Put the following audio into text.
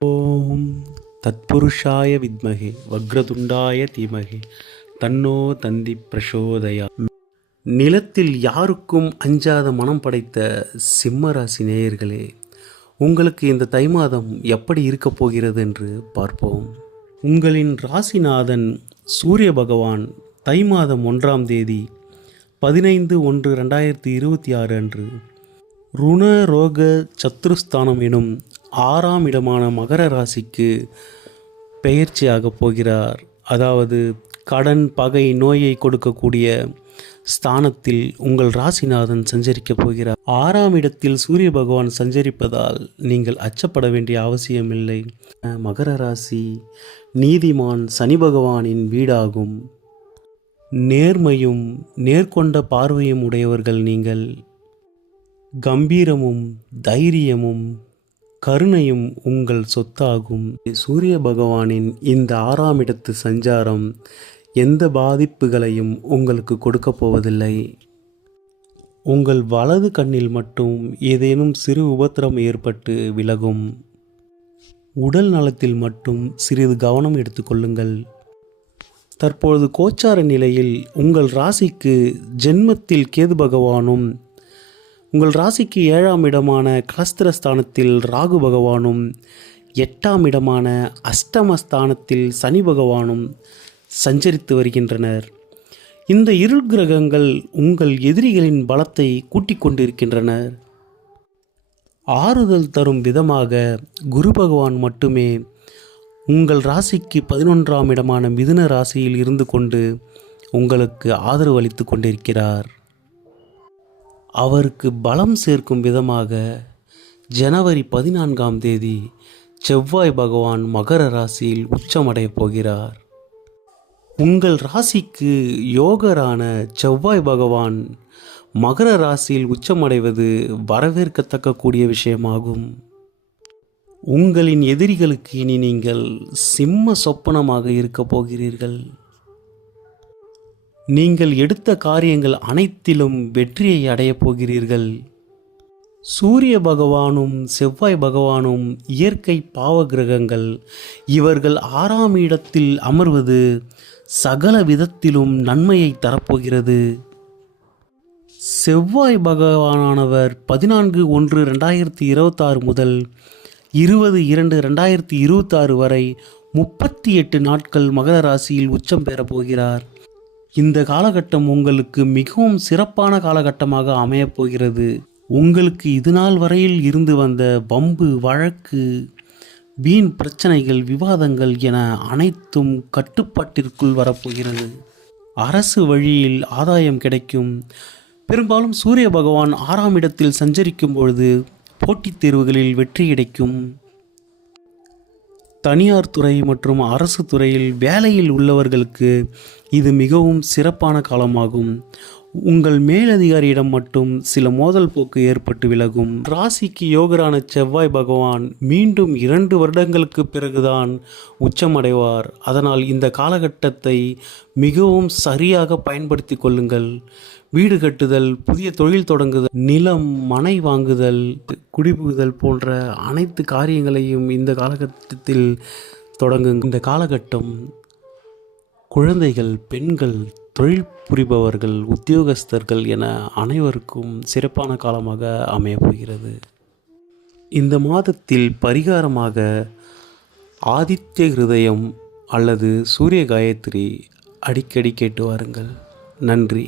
ஓம் தத்புருஷாய வித்மகே வக்ரதுண்டாய தீமகே தன்னோ தந்தி பிரசோதயா. நிலத்தில் யாருக்கும் அஞ்சாத மனம் படைத்த சிம்மராசி நேயர்களே, உங்களுக்கு இந்த தை மாதம் எப்படி இருக்கப் போகிறது என்று பார்ப்போம். உங்களின் ராசிநாதன் சூரிய பகவான் தை மாதம் 1ஆம் தேதி 15/1/2026 அன்று ருண ரோக சத்ருஸ்தானம் எனும் 6ஆம் இடமான மகர ராசிக்கு பெயர்ச்சியாகப் போகிறார். அதாவது கடன், பகை, நோயை கொடுக்கக்கூடிய ஸ்தானத்தில் உங்கள் ராசிநாதன் சஞ்சரிக்கப் போகிறார். 6ஆம் இடத்தில் சூரிய பகவான் சஞ்சரிப்பதால் நீங்கள் அச்சப்பட வேண்டிய அவசியமில்லை. மகர ராசி நீதிமான் சனி பகவானின் வீடாகும். நேர்மையும் நேர்கொண்ட பார்வையும் உடையவர்கள் நீங்கள். கம்பீரமும் தைரியமும் கருணையும் உங்கள் சொத்தாகும். சூரிய பகவானின் இந்த 6ஆம் இடத்து சஞ்சாரம் எந்த பாதிப்புகளையும் உங்களுக்கு கொடுக்கப் போவதில்லை. உங்கள் வலது கண்ணில் மட்டும் ஏதேனும் சிறு உபத்திரம் ஏற்பட்டு விலகும். உடல் நலத்தில் மட்டும் சிறிது கவனம் எடுத்துக்கொள்ளுங்கள். தற்பொழுது கோச்சார நிலையில் உங்கள் ராசிக்கு ஜென்மத்தில் கேது பகவானும், உங்கள் ராசிக்கு 7ஆம் இடமான கலஸ்திரஸ்தானத்தில் ராகு பகவானும், 8ஆம் இடமான அஷ்டமஸ்தானத்தில் சனி பகவானும் சஞ்சரித்து வருகின்றனர். இந்த இரு கிரகங்கள் உங்கள் எதிரிகளின் பலத்தை கூட்டிக் கொண்டிருக்கின்றனர். ஆறுதல் தரும் விதமாக குரு பகவான் மட்டுமே உங்கள் ராசிக்கு 11ஆம் இடமான மிதுன ராசியில் இருந்து கொண்டு உங்களுக்கு ஆதரவு அளித்து கொண்டிருக்கிறார். அவருக்கு பலம் சேர்க்கும் விதமாக ஜனவரி 14ஆம் தேதி செவ்வாய் பகவான் மகர ராசியில் உச்சமடையப் போகிறார். உங்கள் ராசிக்கு யோகரான செவ்வாய் பகவான் மகர ராசியில் உச்சமடைவது வரவேற்கத்தக்க கூடிய விஷயமாகும். உங்களின் எதிரிகளுக்கு இனி நீங்கள் சிம்ம சொப்பனமாக இருக்கப் போகிறீர்கள். நீங்கள் எடுத்த காரியங்கள் அனைத்திலும் வெற்றியை அடையப் போகிறீர்கள். சூரிய பகவானும் செவ்வாய் பகவானும் இயற்கை பாவ கிரகங்கள். இவர்கள் 6ஆம் இடத்தில் அமர்வது சகல விதத்திலும் நன்மையை தரப்போகிறது. செவ்வாய் பகவானானவர் 14/1/2026 முதல் 20/2/2026 வரை 38 நாட்கள் மகர ராசியில் உச்சம் பெறப் போகிறார். இந்த காலகட்டம் உங்களுக்கு மிகவும் சிறப்பான காலகட்டமாக அமையப் போகிறது. உங்களுக்கு இதுநாள் வரையில் இருந்து வந்த வம்பு, வழக்கு, வீண் பிரச்சனைகள், விவாதங்கள் என அனைத்தும் கட்டுப்பாட்டிற்குள் வரப்போகிறது. அரசு வழியில் ஆதாயம் கிடைக்கும். பெரும்பாலும் சூரிய பகவான் 6ஆம் இடத்தில் சஞ்சரிக்கும் பொழுது போட்டித் தேர்வுகளில் வெற்றி கிடைக்கும். தனியார் துறை மற்றும் அரசு துறையில் வேலையில் உள்ளவர்களுக்கு இது மிகவும் சிறப்பான காலமாகும். உங்கள் மேலதிகாரியிடம் மட்டும் சில மோதல் போக்கு ஏற்பட்டு விலகும். ராசிக்கு யோகரான செவ்வாய் பகவான் மீண்டும் 2 வருடங்களுக்கு பிறகுதான் உச்சமடைவார். அதனால் இந்த காலகட்டத்தை மிகவும் சரியாக பயன்படுத்தி கொள்ளுங்கள். வீடு கட்டுதல், புதிய தொழில் தொடங்குதல், நிலம், மனை வாங்குதல், குடிபுகுதல் போன்ற அனைத்து காரியங்களையும் இந்த காலகட்டத்தில் தொடங்குங்க. இந்த காலகட்டம் குழந்தைகள், பெண்கள், தொழில் புரிபவர்கள், உத்தியோகஸ்தர்கள் என அனைவருக்கும் சிறப்பான காலமாக அமையப்போகிறது. இந்த மாதத்தில் பரிகாரமாக ஆதித்ய ஹிருதயம் அல்லது சூரிய காயத்ரி அடிக்கடி கேட்டு வாருங்கள். நன்றி.